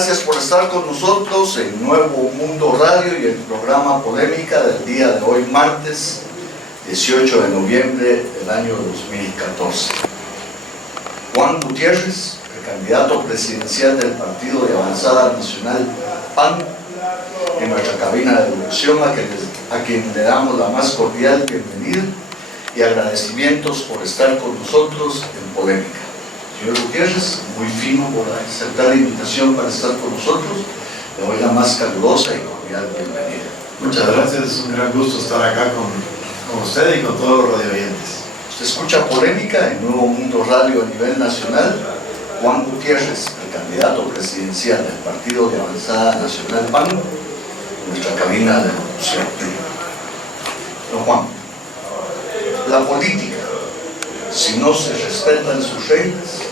Gracias por estar con nosotros en Nuevo Mundo Radio y el programa Polémica del día de hoy, martes 18 de noviembre del año 2014. Juan Gutiérrez, el candidato presidencial del Partido de Avanzada Nacional PAN, en nuestra cabina de locución, a quien le damos la más cordial bienvenida y agradecimientos por estar con nosotros en Polémica. Señor Gutiérrez, muy fino por aceptar la invitación para estar con nosotros. Le doy la más calurosa y cordial bienvenida. Muchas gracias, es un gran gusto estar acá con usted y con todos los radioyentes. Usted escucha Polémica en Nuevo Mundo Radio a nivel nacional. Juan Gutiérrez, el candidato presidencial del Partido de Avanzada Nacional PAN, nuestra cabina de locución. Don Juan, la política, si no se respetan sus reglas,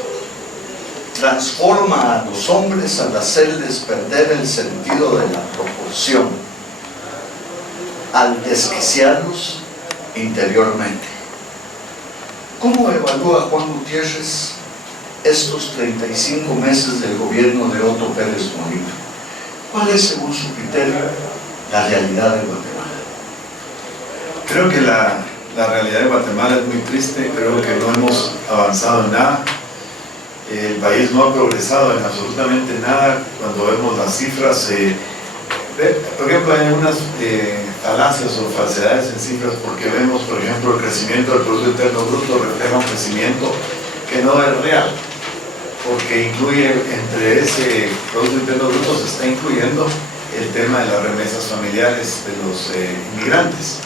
transforma a los hombres al hacerles perder el sentido de la proporción, al desquiciarlos interiormente. ¿Cómo evalúa Juan Gutiérrez estos 35 meses del gobierno de Otto Pérez Molina? ¿Cuál es, según su criterio, la realidad de Guatemala? Creo que la realidad de Guatemala es muy triste. Creo que no hemos avanzado en nada. El país no ha progresado en absolutamente nada. Cuando vemos las cifras, por ejemplo, hay unas falacias o falsedades en cifras, porque vemos, por ejemplo, el crecimiento del Producto Interno Bruto refleja un crecimiento que no es real, porque incluye, entre ese Producto Interno Bruto se está incluyendo el tema de las remesas familiares de los inmigrantes,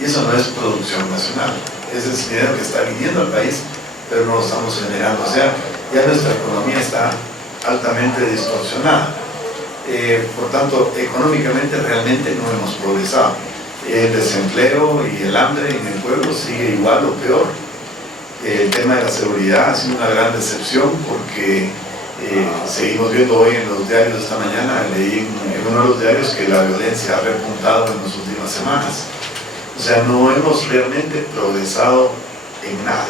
y eso no es producción nacional. Ese es dinero que está viniendo al país, pero no lo estamos generando. O sea, ya nuestra economía está altamente distorsionada. Por tanto, económicamente realmente no hemos progresado. El desempleo y el hambre en el pueblo sigue igual o peor. El tema de la seguridad ha sido una gran decepción, porque seguimos viendo hoy en los diarios. Esta mañana leí en uno de los diarios que la violencia ha repuntado en las últimas semanas. O sea, no hemos realmente progresado en nada.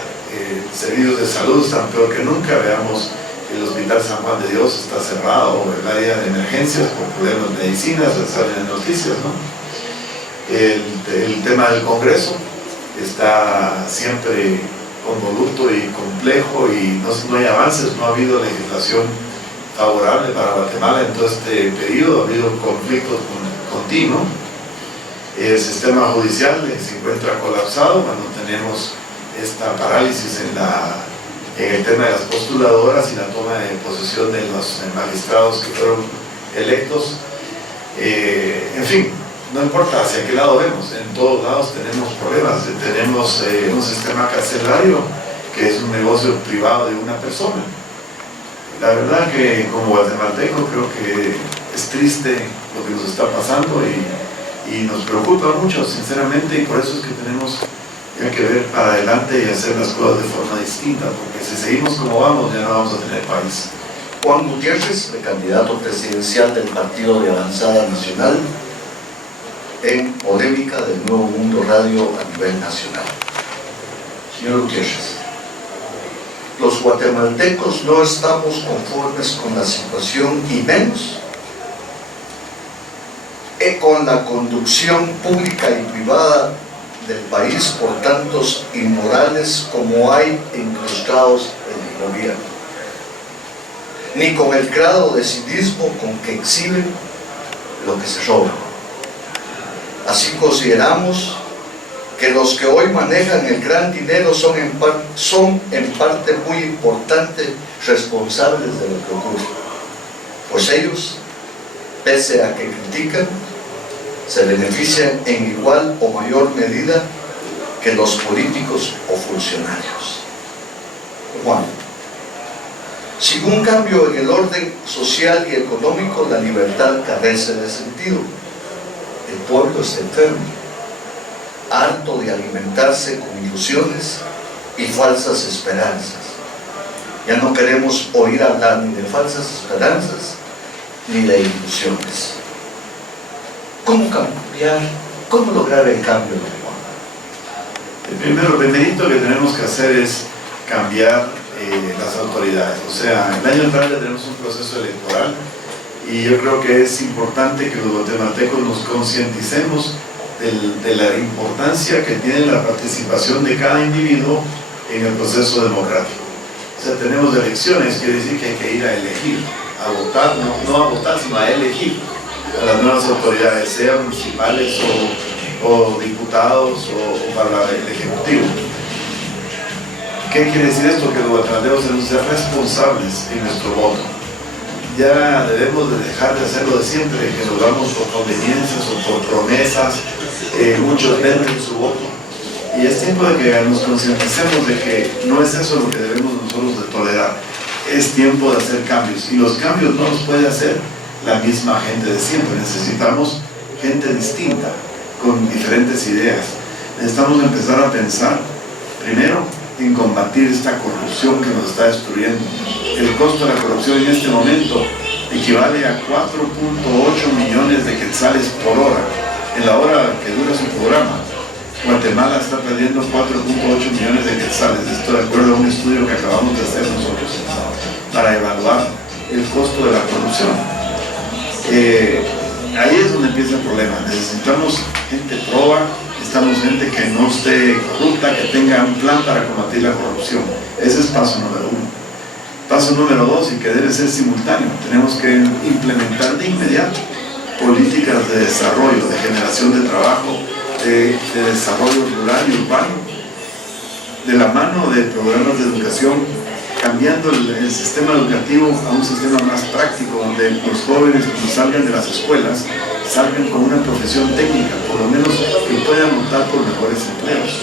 Servicios de salud están peor que nunca. Veamos, el Hospital San Juan de Dios está cerrado, el área de emergencias por problemas de medicinas, salen en noticias, ¿no? El tema del Congreso está siempre convoluto y complejo, y no hay avances. No ha habido legislación favorable para Guatemala en todo este periodo. Ha habido conflictos continuos. El sistema judicial se encuentra colapsado cuando tenemos esta parálisis en el tema de las postuladoras y la toma de posesión de los magistrados que fueron electos. En fin, no importa hacia qué lado vemos, en todos lados tenemos problemas. Tenemos un sistema carcelario que es un negocio privado de una persona. La verdad que como guatemalteco creo que es triste lo que nos está pasando, y nos preocupa mucho, sinceramente, y por eso es que tenemos que ver para adelante y hacer las cosas de forma distinta, porque si seguimos como vamos ya no vamos a tener país. Juan Gutiérrez, el candidato presidencial del Partido de Avanzada Nacional, en Polémica del Nuevo Mundo Radio a nivel nacional. Señor Gutiérrez, los guatemaltecos no estamos conformes con la situación, y menos con la conducción pública y privada del país por tantos inmorales como hay incrustados en el gobierno, ni con el grado de cinismo con que exhiben lo que se roba. Así consideramos que los que hoy manejan el gran dinero son en parte muy importante responsables de lo que ocurre, pues ellos, pese a que critican, se benefician en igual o mayor medida que los políticos o funcionarios. Juan, sin un cambio en el orden social y económico, la libertad carece de sentido. El pueblo está enfermo, harto de alimentarse con ilusiones y falsas esperanzas. Ya no queremos oír hablar ni de falsas esperanzas ni de ilusiones. ¿Cómo cambiar? ¿Cómo lograr el cambio, don Juan? Lo primerito que tenemos que hacer es cambiar las autoridades. O sea, el año entrante tenemos un proceso electoral Y yo creo que es importante que los guatemaltecos nos concienticemos de la importancia que tiene la participación de cada individuo en el proceso democrático. O sea, tenemos elecciones, quiere decir que hay que ir a elegir, a votar, no a votar, sino a elegir a las nuevas autoridades, sean municipales o diputados o para el Ejecutivo. ¿Qué quiere decir esto? Que los guatemaltecos debemos ser responsables en nuestro voto. Ya debemos de dejar de hacerlo de siempre, que nos damos por conveniencias o por promesas, muchos venden su voto. Y es tiempo de que nos concienticemos de que no es eso lo que debemos nosotros de tolerar. Es tiempo de hacer cambios. Y los cambios no los puede hacer la misma gente de siempre. Necesitamos gente distinta, con diferentes ideas. Necesitamos empezar a pensar, primero, en combatir esta corrupción que nos está destruyendo. El costo de la corrupción en este momento equivale a 4.8 millones de quetzales por hora. En la hora que dura su programa, Guatemala está perdiendo 4.8 millones de quetzales. Esto de acuerdo a un estudio que acabamos de hacer nosotros para evaluar el costo de la corrupción. Ahí es donde empieza el problema. Necesitamos gente proba, necesitamos gente que no esté corrupta, que tenga un plan para combatir la corrupción. Ese es paso número 1. Paso número 2, y que debe ser simultáneo, tenemos que implementar de inmediato políticas de desarrollo, de generación de trabajo, de desarrollo rural y urbano, de la mano de programas de educación, cambiando el sistema educativo a un sistema más práctico, donde los jóvenes cuando salgan de las escuelas salgan con una profesión técnica, por lo menos que puedan optar por mejores empleos.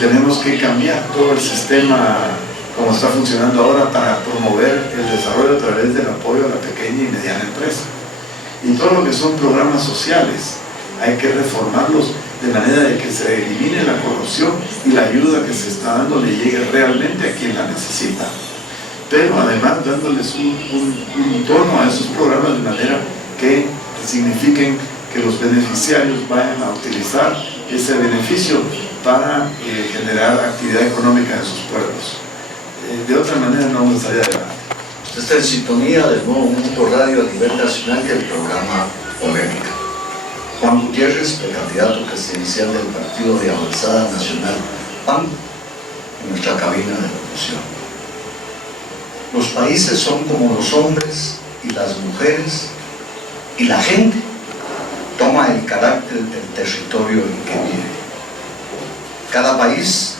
Tenemos que cambiar todo el sistema como está funcionando ahora para promover el desarrollo a través del apoyo a la pequeña y mediana empresa. Y todo lo que son programas sociales, hay que reformarlos de manera de que se elimine la corrupción y la ayuda que se está dando le llegue realmente a quien la necesita. Pero además dándoles un tono a esos programas de manera que signifiquen que los beneficiarios vayan a utilizar ese beneficio para generar actividad económica en sus pueblos. De otra manera no vamos a salir adelante. Usted está en sintonía del nuevo Mundo Radio a nivel nacional y el programa Polémica. Juan Gutiérrez, precandidato presidencial del Partido de Avanzada Nacional, PAN, en nuestra cabina de locución. Los países son como los hombres y las mujeres, y la gente toma el carácter del territorio en que vive. Cada país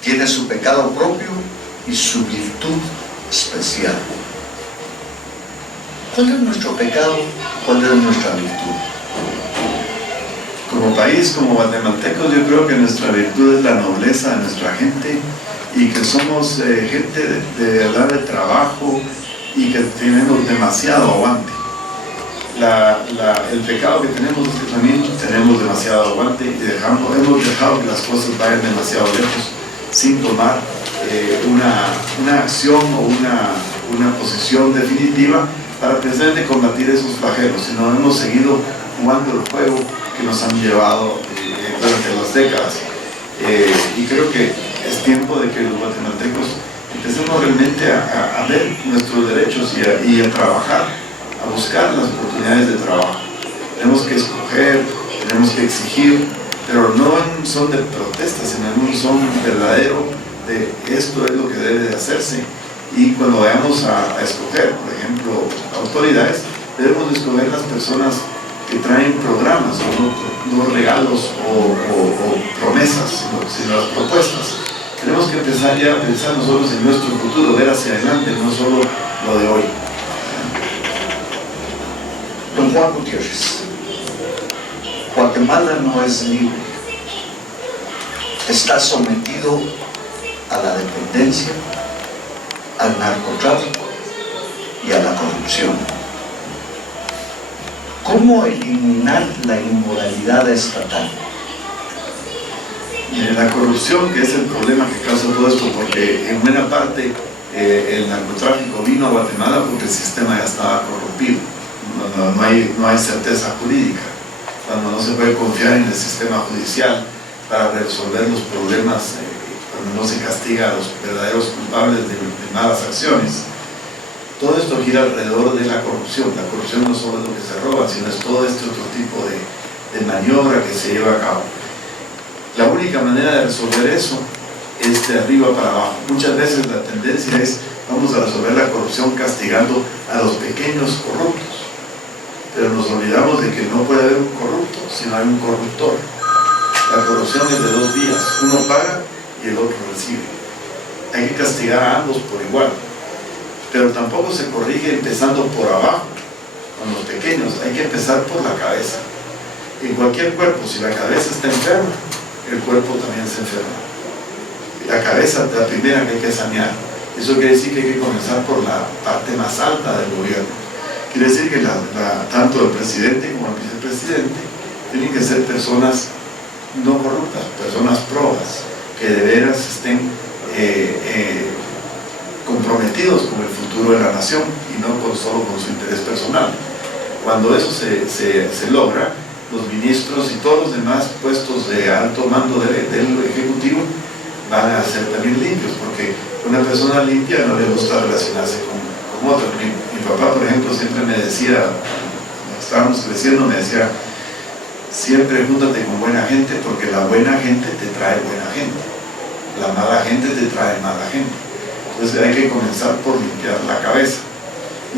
tiene su pecado propio y su virtud especial. ¿Cuál es nuestro pecado? ¿Cuál es nuestra virtud? Como país, como guatemaltecos, yo creo que nuestra virtud es la nobleza de nuestra gente y que somos gente de verdad de trabajo y que tenemos demasiado aguante. El pecado que tenemos es que también tenemos demasiado aguante y hemos dejado que las cosas vayan demasiado lejos sin tomar una acción o una posición definitiva para precisamente combatir esos flagelos, sino hemos seguido jugando el juego que nos han llevado durante las décadas. Y creo que es tiempo de que los guatemaltecos empecemos realmente a ver nuestros derechos y a trabajar, a buscar las oportunidades de trabajo. Tenemos que escoger, tenemos que exigir, pero no en un son de protesta, sino en un son verdadero de esto es lo que debe de hacerse. Y cuando vayamos a escoger, por ejemplo, autoridades, debemos de escoger las personas que traen programas, no regalos o promesas, sino las propuestas. Tenemos que empezar ya a pensar nosotros en nuestro futuro, ver hacia adelante, no solo lo de hoy. Don Juan Gutiérrez, Guatemala no es libre, está sometido a la dependencia, al narcotráfico y a la corrupción. ¿Cómo eliminar la inmoralidad estatal? La corrupción, que es el problema que causa todo esto, porque en buena parte el narcotráfico vino a Guatemala porque el sistema ya estaba corrompido. No hay certeza jurídica, cuando no se puede confiar en el sistema judicial para resolver los problemas, cuando no se castiga a los verdaderos culpables de malas acciones. todo esto gira alrededor de la corrupción. La corrupción no solo es lo que se roba, sino es todo este otro tipo de maniobra que se lleva a cabo. La única manera de resolver eso es de arriba para abajo. Muchas veces la tendencia es, vamos a resolver la corrupción castigando a los pequeños corruptos, pero nos olvidamos de que no puede haber un corrupto si no hay un corruptor. La corrupción es de dos vías, uno paga y el otro recibe. Hay que castigar a ambos por igual, pero tampoco se corrige empezando por abajo, con los pequeños. Hay que empezar por la cabeza. En cualquier cuerpo, si la cabeza está enferma, el cuerpo también se enferma. La cabeza es la primera que hay que sanear. Eso quiere decir que hay que comenzar por la parte más alta del gobierno. Quiere decir que tanto el presidente como el vicepresidente tienen que ser personas no corruptas, personas probas, que de veras estén comprometidos con el futuro de la nación y no solo con su interés personal. Cuando eso se logra, los ministros y todos los demás puestos de alto mando del Ejecutivo van a ser también limpios, porque una persona limpia no le gusta relacionarse con otros. Mi papá, por ejemplo, siempre me decía, cuando estábamos creciendo, me decía, siempre júntate con buena gente, porque la buena gente te trae buena gente, la mala gente te trae mala gente. Entonces hay que comenzar por limpiar la cabeza,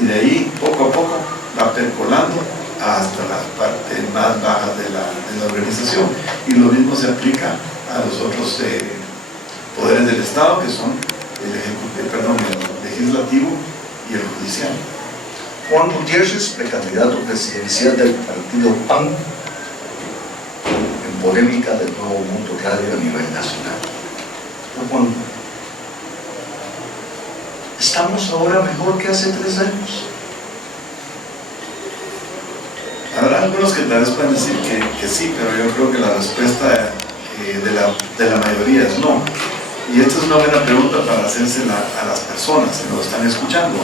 y de ahí poco a poco va percolando hasta las partes más bajas de la organización, y lo mismo se aplica a los otros poderes del Estado, que son el legislativo y el judicial. Juan Gutiérrez, precandidato presidencial del partido PAN, en polémica del Nuevo Mundo Radio a nivel nacional. Juan, ¿estamos ahora mejor que hace 3 años? Habrá algunos que tal vez pueden decir que sí, pero yo creo que la respuesta de la mayoría es no. Y esta es una buena pregunta para hacérsela a las personas que nos están escuchando.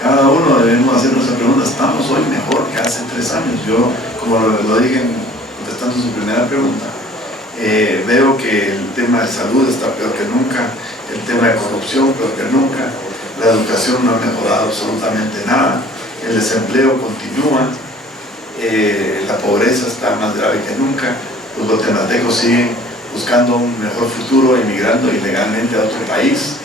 Cada uno debemos hacernos esa pregunta: ¿estamos hoy mejor que hace 3 años? Yo, como lo dije contestando su primera pregunta, veo que el tema de salud está peor que nunca, el tema de corrupción peor que nunca, la educación no ha mejorado absolutamente nada, el desempleo continúa, la pobreza está más grave que nunca, los guatemaltecos siguen buscando un mejor futuro, emigrando ilegalmente a otro país,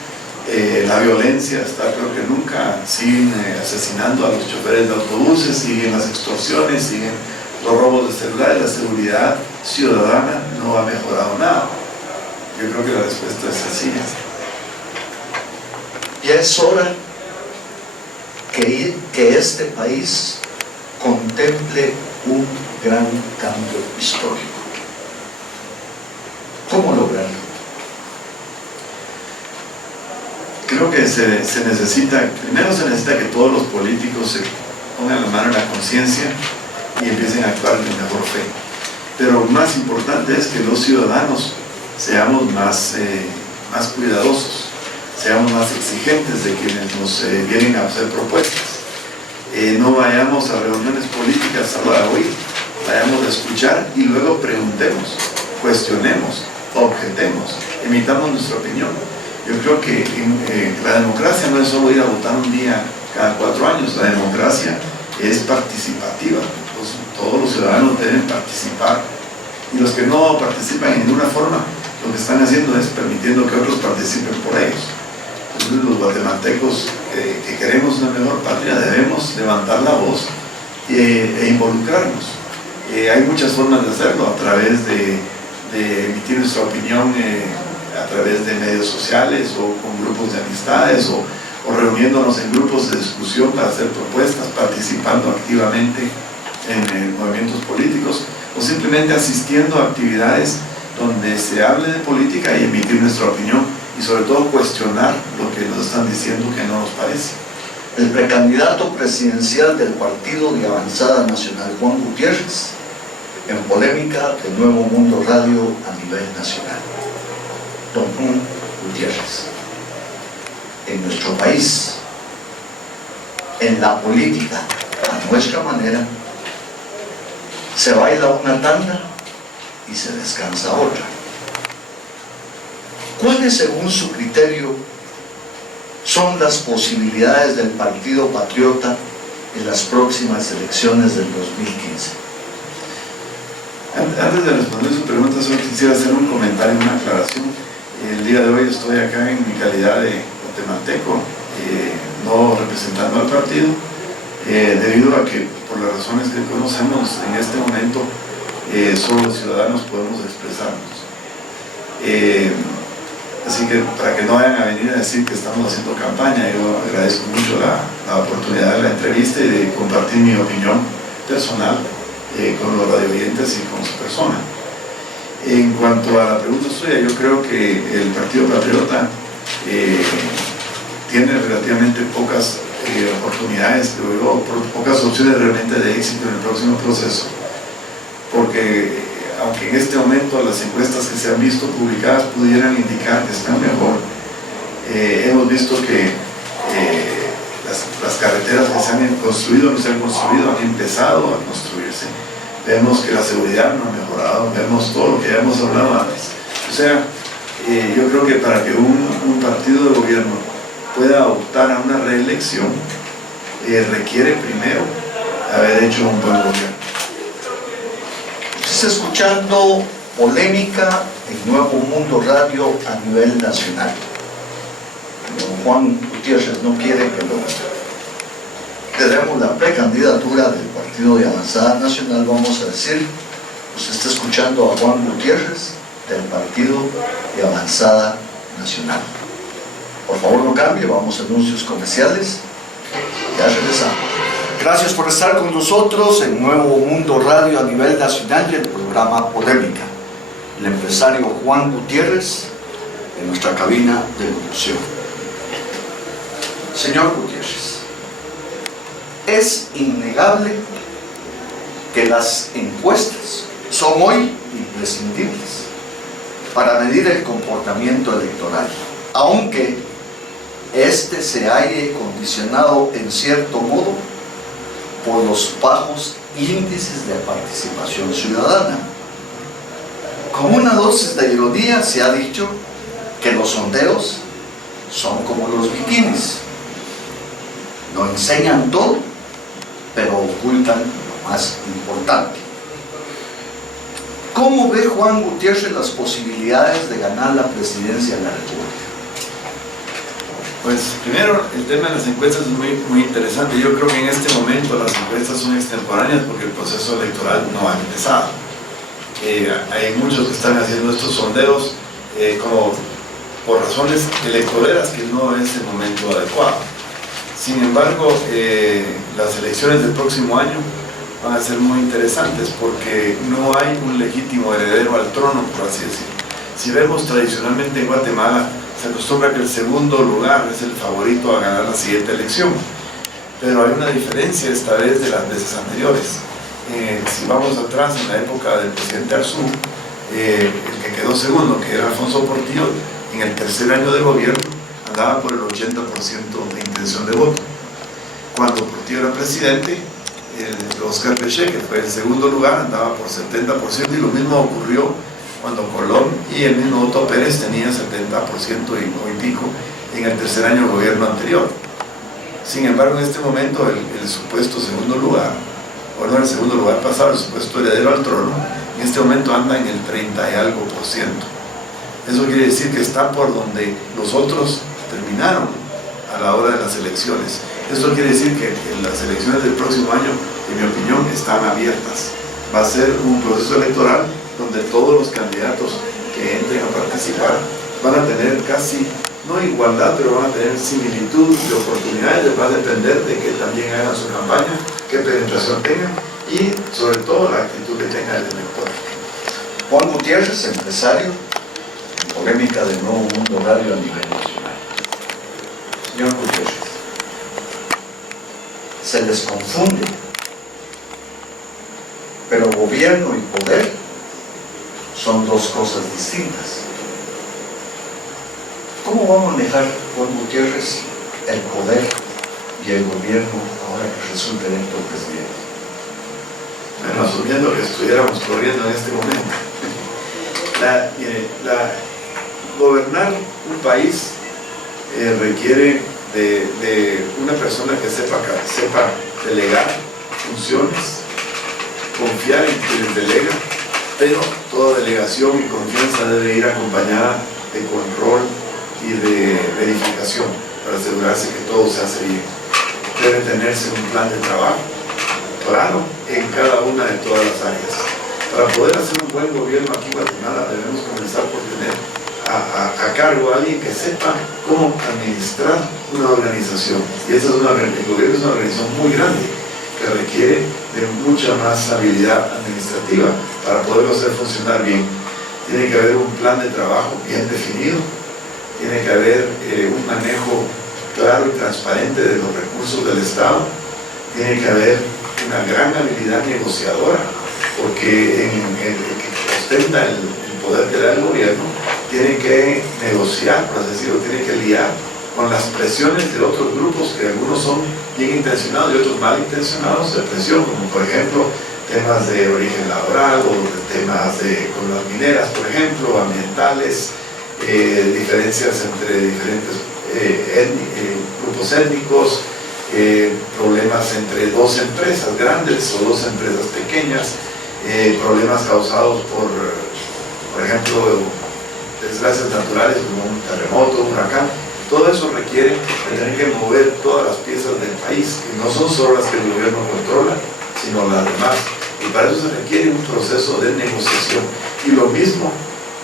la violencia está peor que nunca, siguen asesinando a los choferes de autobuses, siguen las extorsiones, siguen los robos de celulares, la seguridad ciudadana no ha mejorado nada. Yo creo que la respuesta es sencilla. Ya es hora que este país contemple un gran cambio histórico. ¿Cómo lograrlo? Creo que primero se necesita que todos los políticos se pongan la mano en la conciencia y empiecen a actuar de mejor fe. Pero más importante es que los ciudadanos seamos más cuidadosos, seamos más exigentes de quienes nos vienen a hacer propuestas. No vayamos a reuniones políticas solo a oír, vayamos a escuchar y luego preguntemos, cuestionemos, objetemos, emitamos nuestra opinión. Yo creo que la democracia no es solo ir a votar un día cada 4 años, la democracia es participativa. Todos los ciudadanos deben participar, y los que no participan en ninguna forma, lo que están haciendo es permitiendo que otros participen por ellos. Entonces los guatemaltecos que queremos una mejor patria debemos levantar la voz e involucrarnos. Hay muchas formas de hacerlo, a través de emitir nuestra opinión a través de medios sociales o con grupos de amistades o reuniéndonos en grupos de discusión para hacer propuestas, participando activamente en movimientos políticos o simplemente asistiendo a actividades donde se hable de política y emitir nuestra opinión y sobre todo cuestionar lo que nos están diciendo que no nos parece. El precandidato presidencial del Partido de Avanzada Nacional, Juan Gutiérrez, en polémica del Nuevo Mundo Radio a nivel nacional. Don Juan Gutiérrez, en nuestro país, en la política, a nuestra manera, se baila una tanda y se descansa otra. ¿Cuál es, según su criterio, son las posibilidades del Partido Patriota en las próximas elecciones del 2015? Antes de responder su pregunta, solo quisiera hacer un comentario, una aclaración. El día de hoy estoy acá en mi calidad de guatemalteco, no representando al partido, debido a que, por las razones que conocemos en este momento, solo los ciudadanos podemos expresarnos. Así que, para que no vayan a venir a decir que estamos haciendo campaña, yo agradezco mucho la oportunidad de la entrevista y de compartir mi opinión personal con los radioyentes y con su persona. En cuanto a la pregunta suya, yo creo que el Partido Patriota tiene relativamente pocas oportunidades, o pocas opciones realmente de éxito en el próximo proceso, porque aunque en este momento las encuestas que se han visto publicadas pudieran indicar que están mejor, hemos visto que las carreteras que se han construido, no se han construido, han empezado a construirse. Vemos que la seguridad no ha mejorado, vemos todo lo que ya hemos hablado antes. O sea, yo creo que para que un partido de gobierno pueda optar a una reelección, requiere primero haber hecho un buen gobierno. Está escuchando polémica en Nuevo Mundo Radio a nivel nacional. Don Juan Gutiérrez no quiere que le demos la precandidatura del Partido de Avanzada Nacional. Vamos a decir, usted está escuchando a Juan Gutiérrez del Partido de Avanzada Nacional. Por favor, no cambie, vamos a anuncios comerciales. Ya regresamos. Gracias por estar con nosotros en Nuevo Mundo Radio a nivel nacional y el programa Polémica. El empresario Juan Gutiérrez en nuestra cabina de locución. Señor Gutiérrez, es innegable que las encuestas son hoy imprescindibles para medir el comportamiento electoral, aunque este se halle condicionado en cierto modo por los bajos índices de participación ciudadana. Con una dosis de ironía se ha dicho que los sondeos son como los bikinis, no enseñan todo, pero ocultan lo más importante. ¿Cómo ve Juan Gutiérrez las posibilidades de ganar la presidencia de la República? Pues primero, el tema de las encuestas es muy interesante. Yo creo que en este momento las encuestas son extemporáneas porque el proceso electoral no ha empezado. Hay muchos que están haciendo estos sondeos como por razones electoreras, que no es el momento adecuado. Sin embargo, las elecciones del próximo año van a ser muy interesantes porque no hay un legítimo heredero al trono, por así decirlo. Si vemos tradicionalmente en Guatemala, se acostumbra que el segundo lugar es el favorito a ganar la siguiente elección, pero hay una diferencia esta vez de las veces anteriores. Si vamos atrás, en la época del presidente Arzú, el que quedó segundo, que era Alfonso Portillo, en el tercer año de gobierno andaba por el 80% de intención de voto. Cuando Portillo era presidente, Oscar Peché, que fue el segundo lugar, andaba por 70%, y lo mismo ocurrió cuando Colón y el mismo Otto Pérez tenían 70% y pico en el tercer año de gobierno anterior. Sin embargo, en este momento el supuesto segundo lugar, o no el segundo lugar pasado, el supuesto heredero al trono, en este momento anda en el 30 y algo por ciento. Eso quiere decir que está por donde los otros terminaron a la hora de las elecciones. Esto quiere decir que las elecciones del próximo año, en mi opinión, están abiertas. Va a ser un proceso electoral donde todos los candidatos que entren a participar van a tener casi, no igualdad, pero van a tener similitud de oportunidades. Va a depender de que también hagan su campaña, qué penetración tengan y sobre todo la actitud que tenga el elector. Juan Gutiérrez, empresario, en polémica de Nuevo Mundo Radio a nivel nacional. Señor Gutiérrez, se les confunde, pero gobierno y poder son dos cosas distintas. ¿Cómo va a manejar Juan Gutiérrez el poder y el gobierno ahora que resulta electo presidente? Bueno, asumiendo que estuviéramos corriendo en este momento. Gobernar un país requiere de una persona que sepa delegar funciones, confiar en quienes delega, pero toda delegación y confianza debe ir acompañada de control y de verificación para asegurarse que todo se hace bien. Debe tenerse un plan de trabajo claro en cada una de todas las áreas. Para poder hacer un buen gobierno aquí en Guatemala debemos comenzar por tener a cargo a alguien que sepa cómo administrar una organización. Y el gobierno es una organización muy grande que requiere de mucha más habilidad administrativa para poderlo hacer funcionar bien. Tiene que haber un plan de trabajo bien definido, tiene que haber un manejo claro y transparente de los recursos del Estado, tiene que haber una gran habilidad negociadora, porque el que ostenta el poder que da el gobierno tiene que negociar, por así decirlo, tiene que lidiar con las presiones de otros grupos que algunos son bien intencionados y otros mal intencionados de presión, como por ejemplo temas de origen laboral o temas con las mineras, por ejemplo, ambientales, diferencias entre diferentes grupos étnicos, problemas entre dos empresas grandes o dos empresas pequeñas, problemas causados por ejemplo, desgracias naturales como un terremoto, un huracán. Todo eso requiere de tener que mover todas las piezas del país, que no son solo las que el gobierno controla, sino las demás. Y para eso se requiere un proceso de negociación. Y lo mismo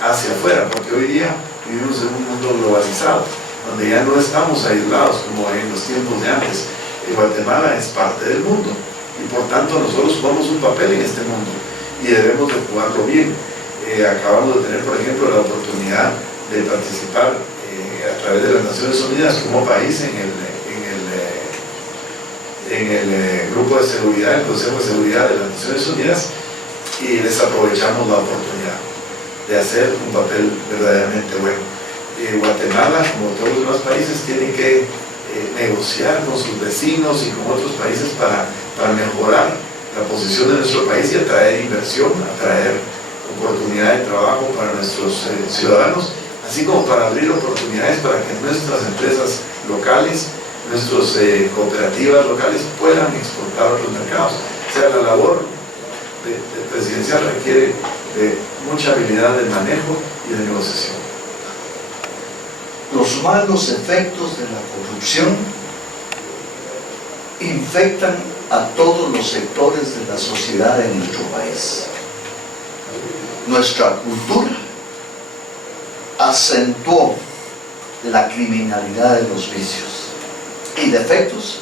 hacia afuera, porque hoy día vivimos en un mundo globalizado, donde ya no estamos aislados como en los tiempos de antes. Guatemala es parte del mundo y por tanto nosotros jugamos un papel en este mundo y debemos de jugarlo bien. Acabamos de tener, por ejemplo, la oportunidad de participar a través de las Naciones Unidas como país en el grupo de seguridad, el Consejo de Seguridad de las Naciones Unidas, y desaprovechamos la oportunidad de hacer un papel verdaderamente bueno. Guatemala, como todos los demás países, tiene que negociar con sus vecinos y con otros países para mejorar la posición de nuestro país y atraer inversión, atraer oportunidad de trabajo para nuestros ciudadanos, así como para abrir oportunidades para que nuestras empresas locales, nuestras cooperativas locales puedan exportar a otros mercados. O sea, la labor presidencial requiere de mucha habilidad de manejo y de negociación. Los malos efectos de la corrupción infectan a todos los sectores de la sociedad en nuestro país. Nuestra cultura acentuó la criminalidad de los vicios y defectos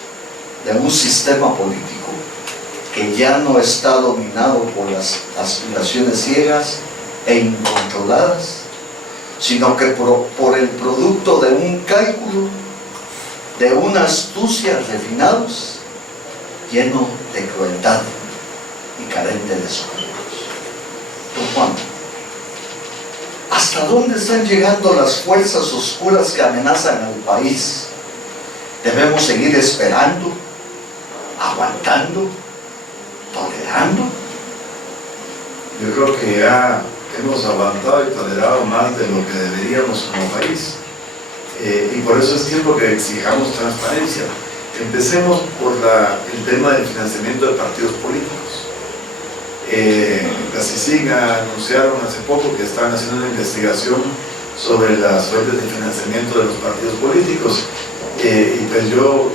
de un sistema político que ya no está dominado por las aspiraciones ciegas e incontroladas, sino que por el producto de un cálculo, de una astucia refinados, lleno de crueldad y carente de escrúpulos. Don Juan, ¿hasta dónde están llegando las fuerzas oscuras que amenazan al país? ¿Debemos seguir esperando, aguantando, tolerando? Yo creo que ya hemos aguantado y tolerado más de lo que deberíamos como país. Y por eso es tiempo que exijamos transparencia. Empecemos por el tema del financiamiento de partidos políticos. La CICIG anunciaron hace poco que están haciendo una investigación sobre las fuentes de financiamiento de los partidos políticos. Y pues yo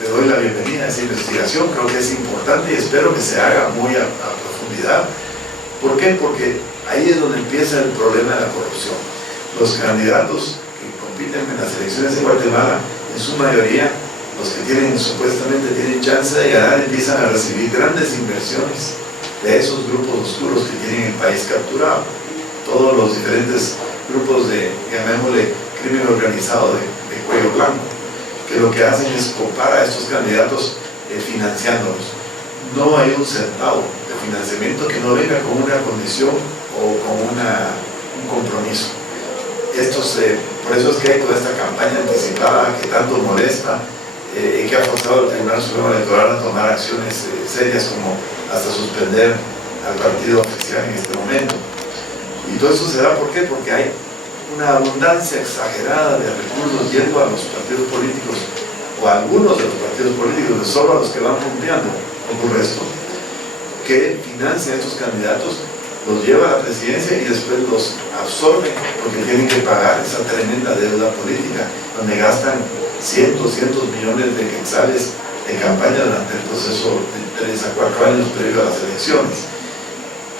le doy la bienvenida a esa investigación, creo que es importante y espero que se haga muy a profundidad. ¿Por qué? Porque ahí es donde empieza el problema de la corrupción. Los candidatos que compiten en las elecciones de Guatemala, en su mayoría, los que supuestamente tienen chance de ganar, empiezan a recibir grandes inversiones de esos grupos oscuros que tienen el país capturado. Todos los diferentes grupos de, llamémosle, crimen organizado de cuello blanco, que lo que hacen es copar a estos candidatos financiándolos. No hay un centavo de financiamiento que no venga con una condición o con un compromiso. Por eso es que hay toda esta campaña anticipada que tanto molesta y que ha forzado al Tribunal Supremo Electoral a tomar acciones serias como hasta suspender al partido oficial en este momento. Y todo eso se da, ¿por qué? Porque hay una abundancia exagerada de recursos yendo a los partidos políticos o a algunos de los partidos políticos, solo a los que van punteando, ocurre esto, que financia a estos candidatos, los lleva a la presidencia y después los absorbe porque tienen que pagar esa tremenda deuda política, donde gastan cientos millones de quetzales de campaña durante el proceso de 3 a 4 años previo a las elecciones.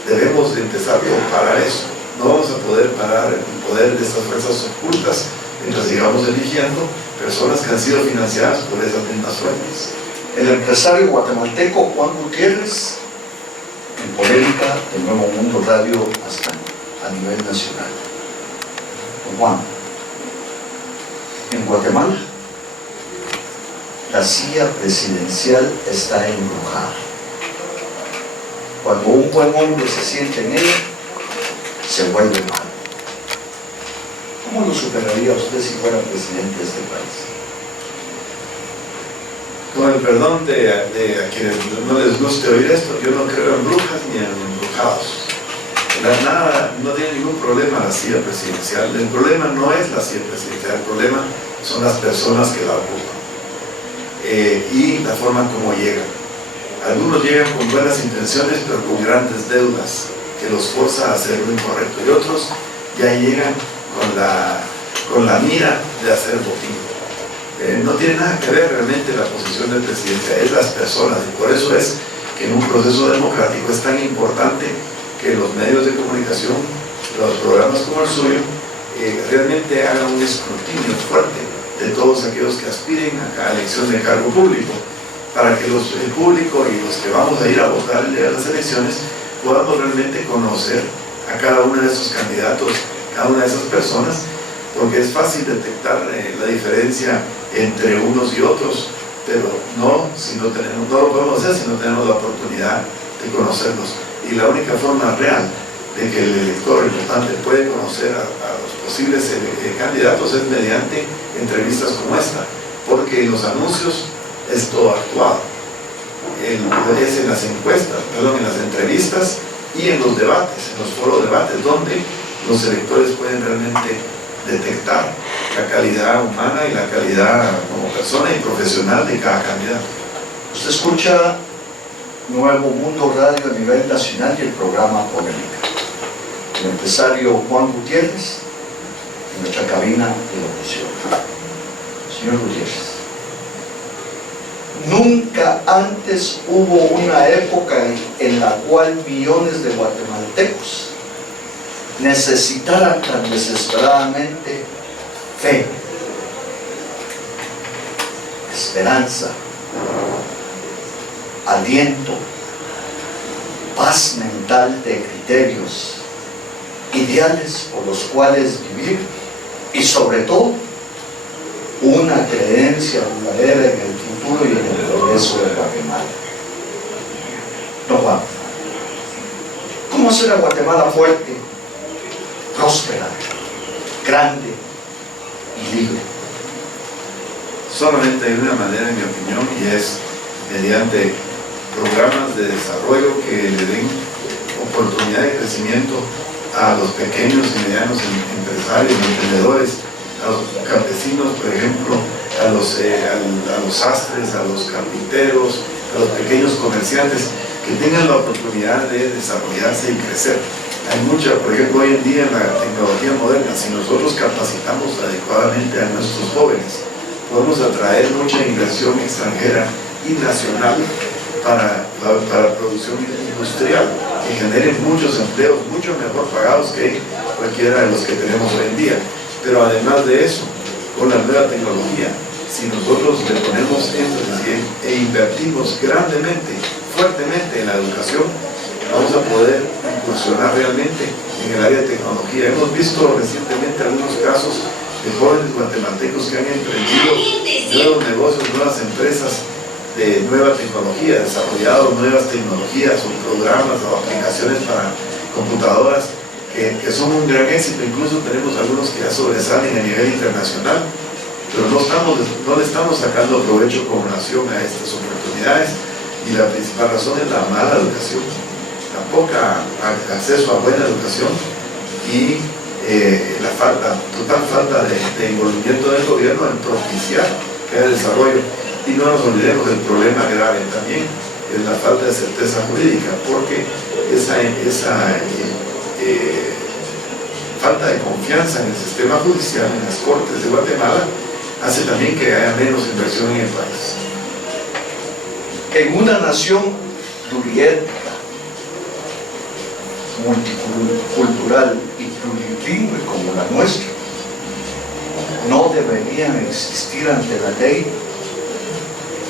Debemos de empezar por parar eso. No vamos a poder parar el poder de estas fuerzas ocultas mientras sigamos eligiendo personas que han sido financiadas por esas mismas fuentes. El empresario guatemalteco Juan Gutiérrez, en polémica de Nuevo Mundo Radio hasta a nivel nacional. Don Juan, en Guatemala la silla presidencial está embrujada. Cuando un buen hombre se siente en ella, se vuelve malo. ¿Cómo lo superaría usted si fuera presidente de este país? Con el perdón de a quienes no les guste oír esto, yo no creo en brujas ni en embrujados. Nada, no tiene ningún problema la silla presidencial. El problema no es la silla presidencial, el problema son las personas que la ocupan y la forma como llegan. Algunos llegan con buenas intenciones, pero con grandes deudas que los forza a hacer lo incorrecto, y otros ya llegan con la mira de hacer botín. No tiene nada que ver realmente la posición del presidente, es las personas, y por eso es que en un proceso democrático es tan importante que los medios de comunicación, los programas como el suyo, realmente hagan un escrutinio fuerte de todos aquellos que aspiren a cada elección de cargo público, para que el público y los que vamos a ir a votar el día de las elecciones podamos realmente conocer a cada uno de esos candidatos, cada una de esas personas, porque es fácil detectar la diferencia entre unos y otros, pero no lo podemos hacer si no tenemos la oportunidad de conocerlos. Y la única forma real de que el elector, el votante, puede conocer a los posibles candidatos es mediante entrevistas como esta, porque en los anuncios es todo actuado, es en las encuestas, en las entrevistas y en los debates, en los foros de debates, donde los electores pueden realmente detectar la calidad humana y la calidad como persona y profesional de cada candidato. Usted escucha Nuevo Mundo Radio a nivel nacional y el programa Polémica. El empresario Juan Gutiérrez en nuestra cabina de locución. Señor Gutiérrez, nunca antes hubo una época en la cual millones de guatemaltecos necesitaran tan desesperadamente fe, esperanza, aliento, paz mental de criterios, ideales por los cuales vivir y sobre todo una creencia verdadera en el futuro y en el progreso de Guatemala. Don Juan, ¿cómo hacer a Guatemala fuerte, próspera, grande y libre? Solamente hay una manera, en mi opinión, y es mediante programas de desarrollo que le den oportunidad de crecimiento a los pequeños y medianos empresarios, emprendedores, a los campesinos, por ejemplo, a los sastres, a los carpinteros, a los pequeños comerciantes, que tengan la oportunidad de desarrollarse y crecer. Hay mucha, por ejemplo, hoy en día en la tecnología moderna, si nosotros capacitamos adecuadamente a nuestros jóvenes, podemos atraer mucha inversión extranjera y nacional para producción industrial, que generen muchos empleos, mucho mejor pagados que cualquiera de los que tenemos hoy en día. Pero además de eso, con la nueva tecnología, si nosotros le ponemos énfasis e invertimos grandemente, fuertemente en la educación, vamos a poder incursionar realmente en el área de tecnología. Hemos visto recientemente algunos casos de jóvenes guatemaltecos que han emprendido nuevos negocios, nuevas empresas de nueva tecnología, desarrollado nuevas tecnologías o programas o aplicaciones para computadoras que son un gran éxito. Incluso tenemos algunos que ya sobresalen a nivel internacional, pero no le estamos sacando provecho como nación a estas oportunidades, y la principal razón es la mala educación, la poca acceso a buena educación y la total falta de envolvimiento del gobierno en propiciar que que haya desarrollo. Y no nos olvidemos del problema grave también, que es la falta de certeza jurídica, porque esa falta de confianza en el sistema judicial, en las Cortes de Guatemala, hace también que haya menos inversión en el país. En una nación pluriétnica, multicultural y plurilingüe como la nuestra, no deberían existir ante la ley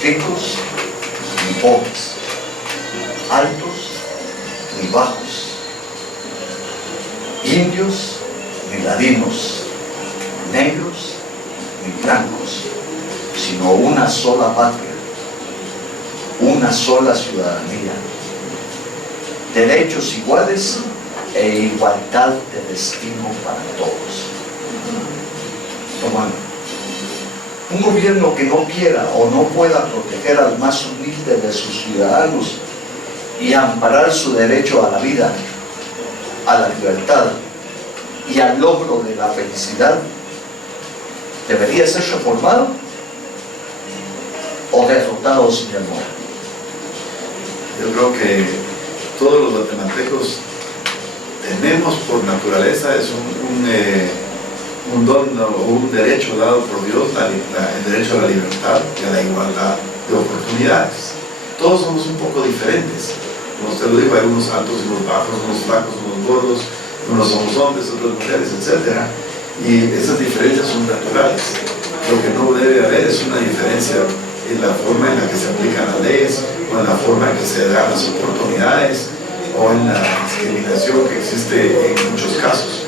ricos ni pobres, altos ni bajos, indios ni ladinos, negros ni blancos, sino una sola patria, una sola ciudadanía, derechos iguales e igualdad de destino para todos. Tomando, un gobierno que no quiera o no pueda proteger al más humilde de sus ciudadanos y amparar su derecho a la vida, a la libertad y al logro de la felicidad, ¿debería ser reformado o derrotado sin amor? Yo creo que todos los guatemaltecos tenemos por naturaleza, es un don o un derecho dado por Dios, el derecho a la libertad y a la igualdad de oportunidades. Todos somos un poco diferentes, como usted lo dijo, hay unos altos y unos bajos, unos flacos, unos gordos, unos somos hombres, otras mujeres, etc. Y esas diferencias son naturales. Lo que no debe haber es una diferencia en la forma en la que se aplican las leyes, o en la forma en que se dan las oportunidades, o en la discriminación que existe en muchos casos.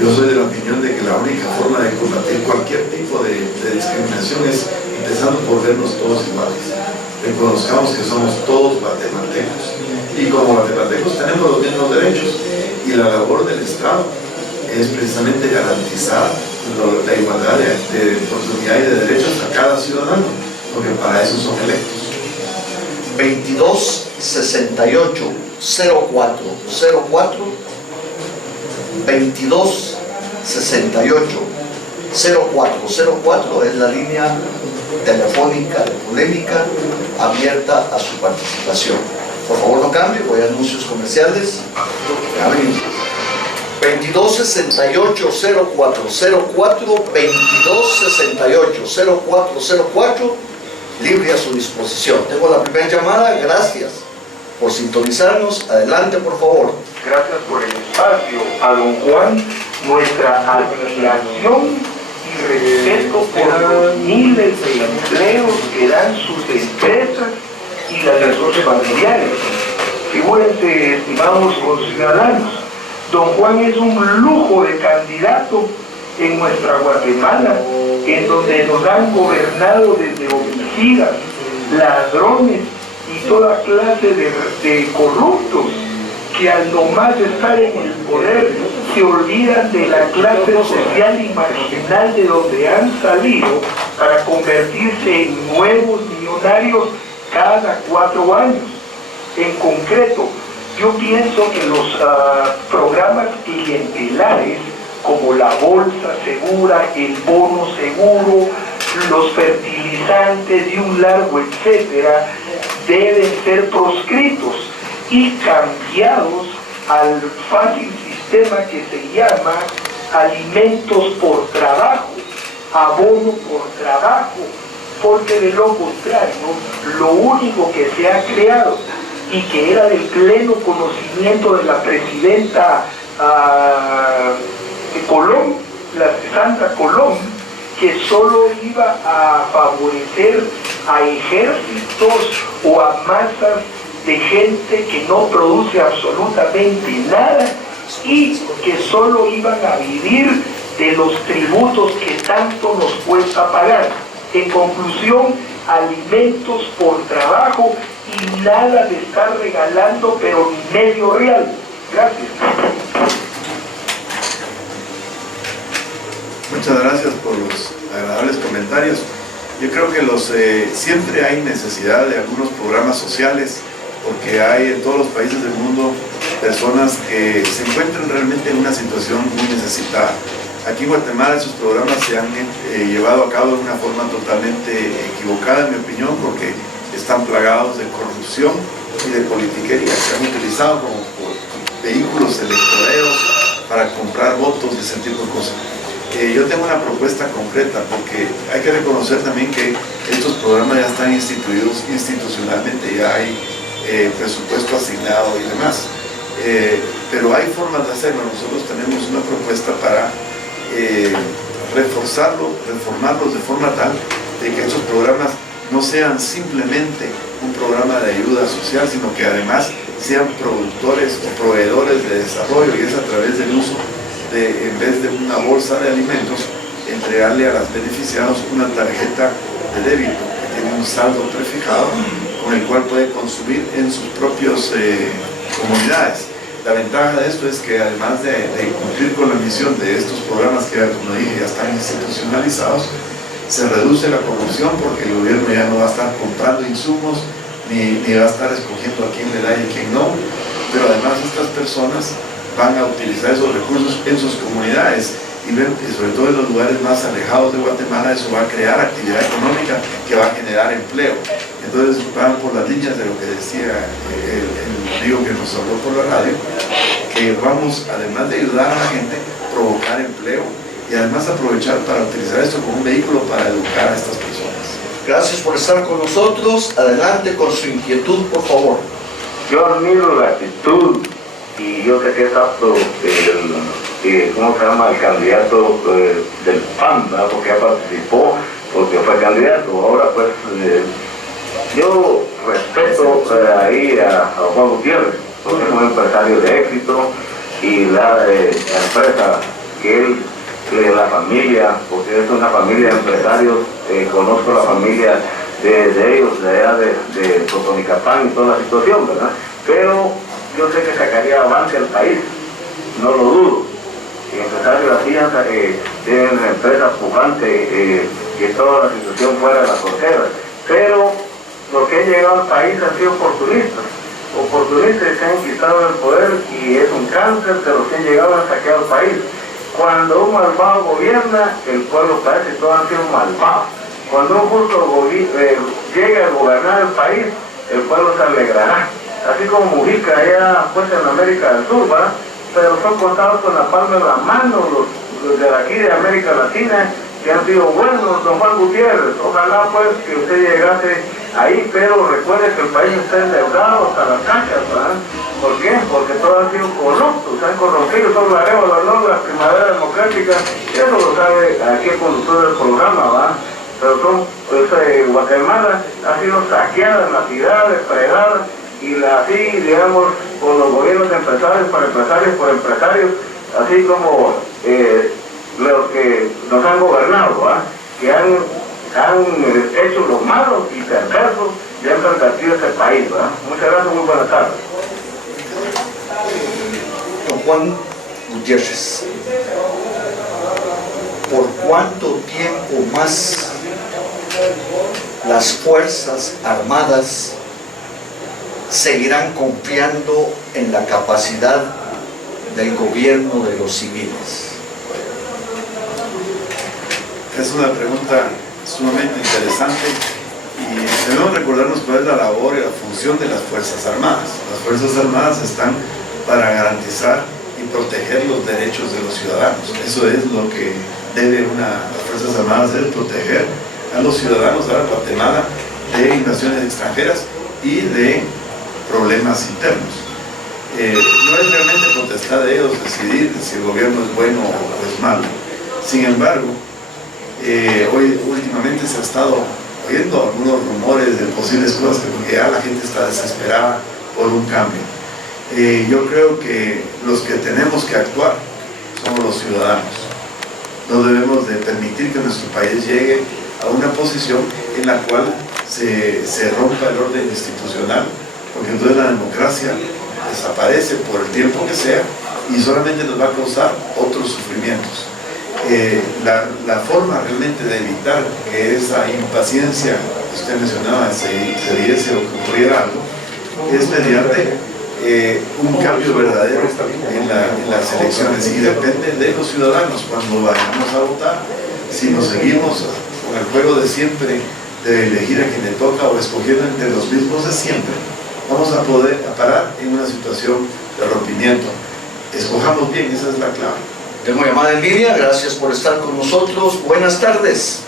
Yo soy de la opinión de que la única forma de combatir cualquier tipo de discriminación es empezando por vernos todos iguales. Reconozcamos que somos todos guatemaltecos, y como guatemaltecos tenemos los mismos derechos, y la labor del Estado es precisamente garantizar la igualdad de oportunidad y de derechos a cada ciudadano, porque para eso son electos. 2268 0404 2268 0404 es la línea telefónica de Polémica abierta a su participación. Por favor, no cambie, voy a anuncios comerciales. 2268 0404 2268 0404, libre a su disposición. Tengo la primera llamada. Gracias por sintonizarnos. Adelante, por favor. Gracias por el espacio. A don Juan, nuestra admiración y respeto por los miles de empleos que dan sus empresas y las de sus familiares. Figúrense, estimados conciudadanos, don Juan es un lujo de candidato en nuestra Guatemala, en donde nos han gobernado desde homicidas, ladrones y toda clase de corruptos, que al nomás estar en el poder se olvidan de la clase social y marginal de donde han salido para convertirse en nuevos millonarios cada 4 años. En concreto, yo pienso que los programas clientelares como la bolsa segura, el bono seguro, los fertilizantes y un largo etcétera, deben ser proscritos y cambiados al fácil sistema que se llama alimentos por trabajo, abono por trabajo, porque de lo contrario, lo único que se ha creado y que era del pleno conocimiento de la presidenta Colón, la Santa Colón, que solo iba a favorecer a ejércitos o a masas de gente que no produce absolutamente nada y que solo iban a vivir de los tributos que tanto nos cuesta pagar. En conclusión, alimentos por trabajo y nada de estar regalando, pero ni medio real. Gracias. Muchas gracias por los agradables comentarios. Yo creo que siempre hay necesidad de algunos programas sociales, porque hay en todos los países del mundo personas que se encuentran realmente en una situación muy necesitada. Aquí en Guatemala esos programas se han llevado a cabo de una forma totalmente equivocada, en mi opinión, porque están plagados de corrupción y de politiquería. Se han utilizado como vehículos electoreros para comprar votos y ese tipo de cosas. Yo tengo una propuesta concreta, porque hay que reconocer también que estos programas ya están instituidos institucionalmente, ya hay presupuesto asignado y demás. Pero hay formas de hacerlo. Nosotros tenemos una propuesta para reformarlos de forma tal de que estos programas no sean simplemente un programa de ayuda social, sino que además sean productores o proveedores de desarrollo, y es a través del uso de, en vez de una bolsa de alimentos, entregarle a los beneficiados una tarjeta de débito que tiene un saldo prefijado con el cual puede consumir en sus propias comunidades. La ventaja de esto es que además de cumplir con la misión de estos programas que, como dije, ya están institucionalizados, se reduce la corrupción, porque el gobierno ya no va a estar comprando insumos ni va a estar escogiendo a quién le da y a quién no, pero además estas personas van a utilizar esos recursos en sus comunidades y sobre todo en los lugares más alejados de Guatemala. Eso va a crear actividad económica que va a generar empleo. Entonces van por las líneas de lo que decía el amigo que nos habló por la radio, que vamos, además de ayudar a la gente, provocar empleo y además aprovechar para utilizar esto como un vehículo para educar a estas personas. Gracias por estar con nosotros. Adelante con su inquietud, por favor. Yo admiro la actitud, y yo sé que es apto ¿cómo se llama? El candidato del PAN, ¿verdad? Porque ya participó, porque fue candidato. Ahora pues yo respeto ahí a Juan Gutiérrez, porque es un empresario de éxito, y la empresa que él, la familia, porque es una familia de empresarios, conozco la familia de ellos, de allá de Totonicapán y toda la situación, ¿verdad? Pero yo sé que sacaría avance al país, no lo dudo. Empresarios así tienen una empresa pujante, que toda la situación fuera de las fronteras, pero los que han llegado al país han sido oportunistas que se han quitado el poder, y es un cáncer de los que han llegado a saquear al país. Cuando un malvado gobierna, el pueblo parece que todos han sido malvados. Cuando un justo llegue a gobernar el país, el pueblo se alegrará. Así como Mujica allá pues en América del Sur, ¿verdad? Pero son contados con la palma de la mano los de aquí de América Latina, que han sido buenos. Don Juan Gutiérrez, ojalá pues que usted llegase ahí, pero recuerde que el país está endeudado hasta las cachas, ¿verdad? ¿Por qué? Porque todos han sido corruptos, se han corrompido, son la révola, ¿no? La primavera democrática, eso lo sabe aquí el conductor del programa, ¿verdad? Pero Guatemala ha sido saqueada, natividad, depredada, y así, digamos, por los gobiernos de empresarios, por empresarios, así como los que nos han gobernado, ¿verdad? Que han hecho lo malo y perverso y han pervertido este país, ¿verdad? Muchas gracias, muy buenas tardes. Don Juan Gutiérrez, ¿por cuánto tiempo más las Fuerzas Armadas seguirán confiando en la capacidad del gobierno de los civiles? Es una pregunta sumamente interesante, y debemos recordarnos cuál es la labor y la función de las Fuerzas Armadas. Las Fuerzas Armadas están para garantizar y proteger los derechos de los ciudadanos. Eso es lo que las Fuerzas Armadas deben proteger a los ciudadanos de Guatemala de invasiones extranjeras y de problemas internos. No es realmente potestad de ellos decidir si el gobierno es bueno o es malo. Sin embargo, hoy últimamente se ha estado oyendo algunos rumores de posibles cosas, porque ya la gente está desesperada por un cambio. Yo creo que los que tenemos que actuar somos los ciudadanos. No debemos de permitir que nuestro país llegue a una posición en la cual se rompa el orden institucional, porque entonces la democracia desaparece por el tiempo que sea y solamente nos va a causar otros sufrimientos. La forma realmente de evitar que esa impaciencia que usted mencionaba se diese o que ocurriera algo es mediante un cambio verdadero en las elecciones, y depende de los ciudadanos cuando vayamos a votar. Si nos seguimos con el juego de siempre de elegir a quien le toca o escogiendo entre los mismos de siempre, vamos a parar en una situación de rompimiento. Escojamos bien, esa es la clave. Tengo llamada en línea, gracias por estar con nosotros. Buenas tardes.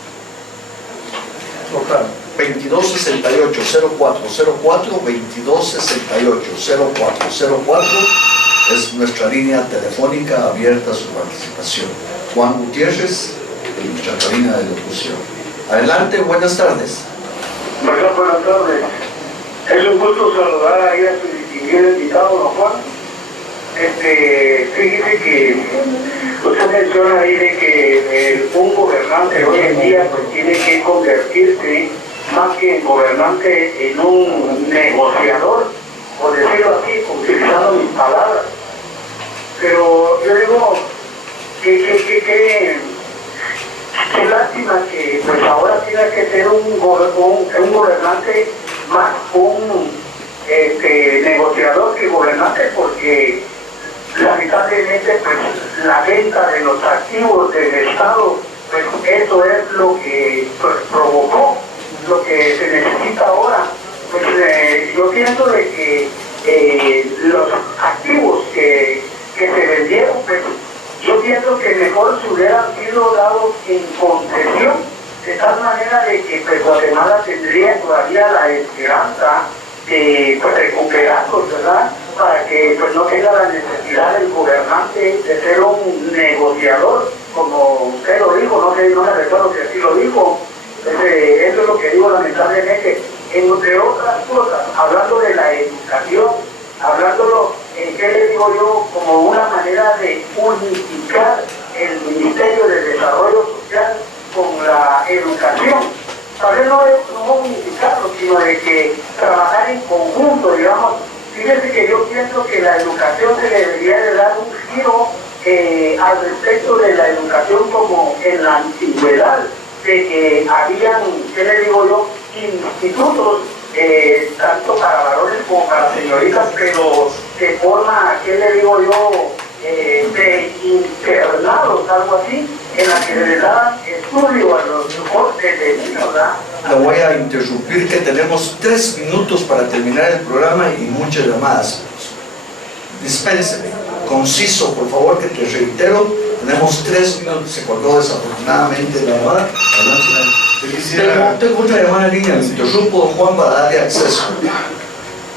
2268-0404, 2268-0404 es nuestra línea telefónica abierta a su participación. Juan Gutiérrez, en nuestra cabina de locución. Adelante, buenas tardes. Buenas tardes. Es un gusto saludar ahí a su distinguido invitado, don Juan. Fíjese que usted menciona ahí de que un gobernante hoy en día pues tiene que convertirse más que en gobernante en un negociador, por decirlo así, utilizando mis palabras. Pero yo digo qué lástima que pues ahora tenga que ser un gobernante más un negociador que gobernante, porque lamentablemente pues la venta de los activos del Estado, pues eso es lo que pues, provocó lo que se necesita ahora. Pues yo pienso de que los activos que se vendieron, pues yo pienso que mejor se hubieran sido dados en concesión, de tal manera de que pues, Guatemala tendría todavía la esperanza de pues, recuperarlos, ¿verdad? Para que pues, no tenga la necesidad del gobernante de ser un negociador, como usted lo dijo, no me recuerdo que así lo dijo. Eso es lo que digo lamentablemente. Entre otras cosas, hablando de la educación, hablándolo, ¿qué le digo yo? Como una manera de unificar el Ministerio de Desarrollo Social con la educación. Tal vez no unificarlo, sino de que trabajar en conjunto, digamos. Fíjense que yo pienso que la educación se le debería de dar un giro al respecto de la educación como en la antigüedad, de que habían, ¿qué le digo yo?, institutos, tanto para varones como para señoritas, pero de forma, ¿qué le digo yo?, de internados, algo así, en la que se les daban estudio a los cortes de niños, ¿verdad? Le voy a interrumpir que tenemos 3 minutos para terminar el programa y muchas llamadas. Dispénseme, conciso, por favor, que te reitero, tenemos 3 minutos, se colgó desafortunadamente la llamada. Tengo otra llamada en línea, me interrumpo, don Juan, para darle acceso.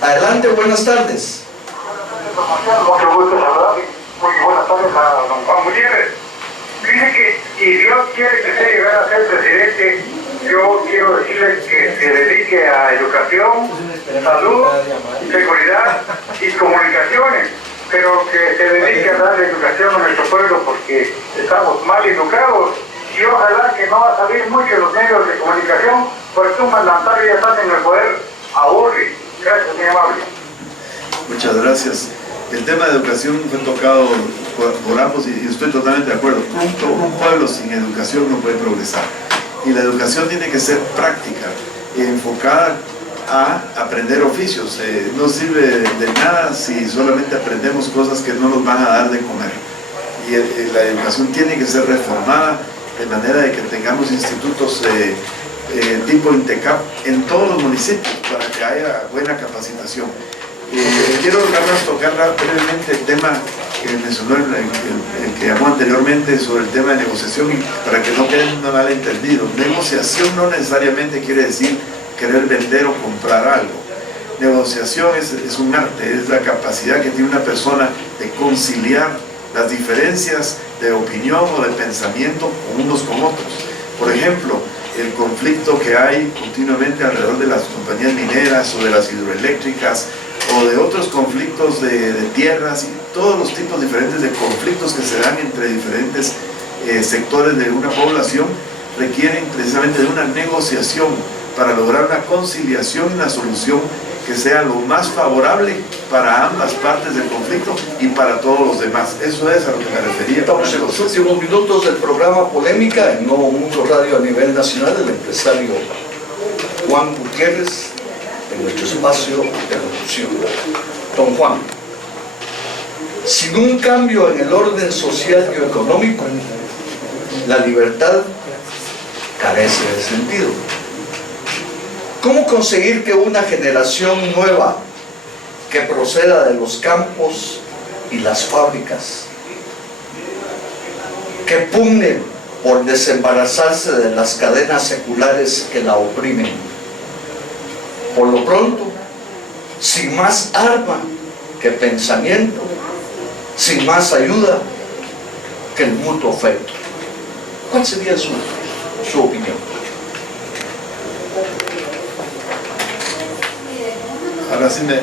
Adelante, buenas tardes. Mucho gusto saludarle. Muy buenas tardes a don Juan Gutiérrez. Dice que si Dios quiere que usted llegue a ser presidente, yo quiero decirle que se dedique a educación, salud, seguridad y comunicaciones, pero que se dedique a darle educación a nuestro pueblo porque estamos mal educados, y ojalá que no va a salir mucho en los medios de comunicación porque un mandatario ya está en el poder, aburre. Gracias, muy amable. Muchas gracias. El tema de educación fue tocado por ambos y estoy totalmente de acuerdo. Un pueblo sin educación no puede progresar. Y la educación tiene que ser práctica, enfocada a aprender oficios. No sirve de nada si solamente aprendemos cosas que no nos van a dar de comer. Y la educación tiene que ser reformada de manera de que tengamos institutos tipo INTECAP en todos los municipios para que haya buena capacitación. Quiero tocar brevemente el tema que mencionó el que llamó anteriormente sobre el tema de negociación, y para que no quede mal entendido. Negociación no necesariamente quiere decir querer vender o comprar algo. Negociación es un arte, es la capacidad que tiene una persona de conciliar las diferencias de opinión o de pensamiento unos con otros. Por ejemplo, el conflicto que hay continuamente alrededor de las compañías mineras o de las hidroeléctricas o de otros conflictos de tierras y todos los tipos diferentes de conflictos que se dan entre diferentes sectores de una población requieren precisamente de una negociación para lograr una conciliación y una solución que sea lo más favorable para ambas partes del conflicto y para todos los demás. Eso es a lo que me refería. Estamos en los últimos minutos del programa Polémica en Nuevo Mundo Radio a nivel nacional, del empresario Juan Gutiérrez, en nuestro espacio de locución. Don Juan, sin un cambio en el orden social y económico, la libertad carece de sentido. ¿Cómo conseguir que una generación nueva que proceda de los campos y las fábricas, que pugne por desembarazarse de las cadenas seculares que la oprimen, por lo pronto, sin más arma que pensamiento, sin más ayuda que el mutuo afecto? ¿Cuál sería su opinión? Ahora sí me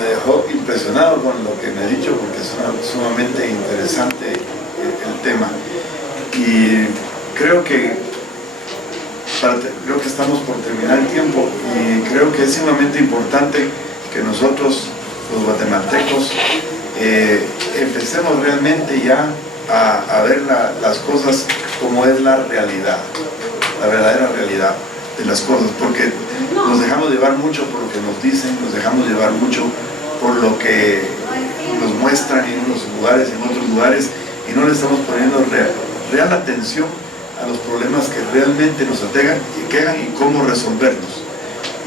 dejó impresionado con lo que me ha dicho, porque es sumamente interesante el tema. Y creo que estamos por terminar el tiempo, y creo que es sumamente importante que nosotros, los guatemaltecos, empecemos realmente ya a ver las cosas como es la realidad, la verdadera realidad de las cosas, porque nos dejamos llevar mucho por lo que nos dicen, nos dejamos llevar mucho por lo que nos muestran en unos lugares, en otros lugares, y no le estamos poniendo real atención a los problemas que realmente nos aquejan y cómo resolverlos.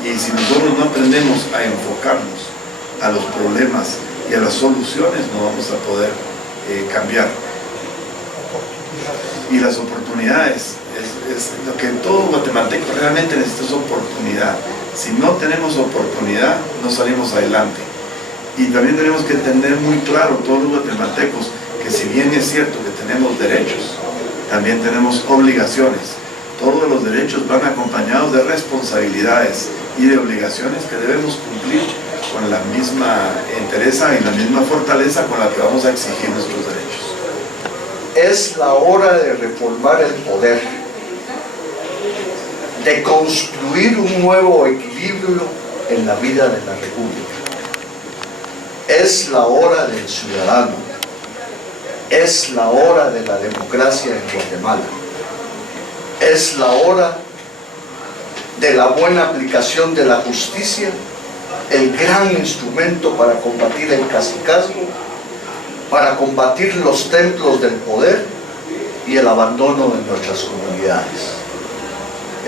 Y si nosotros no aprendemos a enfocarnos a los problemas y a las soluciones, no vamos a poder cambiar. Y las oportunidades, es lo que todo guatemalteco realmente necesita, es oportunidad. Si no tenemos oportunidad, no salimos adelante. Y también tenemos que tener muy claro, todos los guatemaltecos, que si bien es cierto que tenemos derechos, también tenemos obligaciones. Todos los derechos van acompañados de responsabilidades y de obligaciones que debemos cumplir con la misma entereza y la misma fortaleza con la que vamos a exigir nuestros derechos. Es la hora de reformar el poder, de construir un nuevo equilibrio en la vida de la República. Es la hora del ciudadano, es la hora de la democracia en Guatemala, es la hora de la buena aplicación de la justicia, el gran instrumento para combatir el cacicazgo, para combatir los templos del poder y el abandono de nuestras comunidades.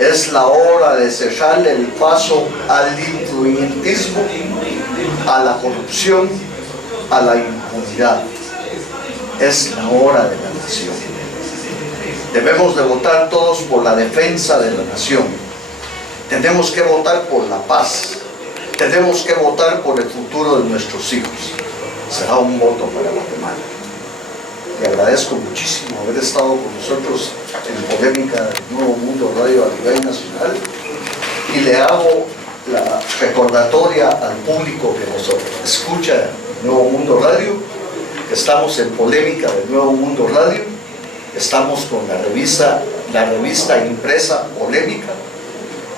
Es la hora de cerrarle el paso al influyentismo, a la corrupción, a la impunidad. Es la hora de la nación. Debemos de votar todos por la defensa de la nación. Tenemos que votar por la paz. Tenemos que votar por el futuro de nuestros hijos. Será un voto para Guatemala. Le agradezco muchísimo haber estado con nosotros en Polémica del Nuevo Mundo Radio a nivel nacional, y le hago la recordatoria al público que nos escucha en Nuevo Mundo Radio, que estamos en Polémica del Nuevo Mundo Radio, estamos con la revista impresa Polémica,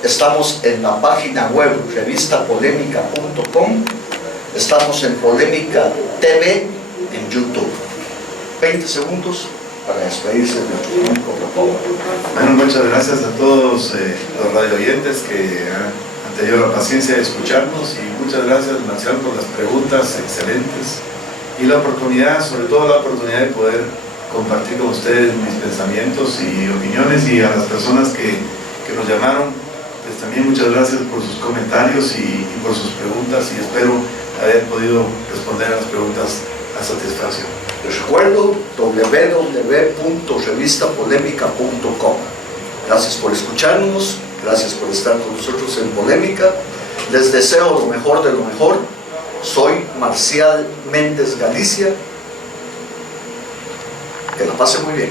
estamos en la página web revistapolémica.com, estamos en Polémica TV en YouTube. 20 segundos para despedirse de nuestro público, por favor. Bueno, muchas gracias a todos los radio oyentes que han tenido la paciencia de escucharnos, y muchas gracias, Marcial, por las preguntas excelentes y la oportunidad, sobre todo la oportunidad de poder compartir con ustedes mis pensamientos y opiniones, y a las personas que nos llamaron, pues también muchas gracias por sus comentarios y por sus preguntas, y espero haber podido responder a las preguntas a satisfacción. Les recuerdo www.revistapolémica.com. Gracias por escucharnos, gracias por estar con nosotros en Polémica. Les deseo lo mejor de lo mejor. Soy Marcial Méndez Galicia. Que la pase muy bien.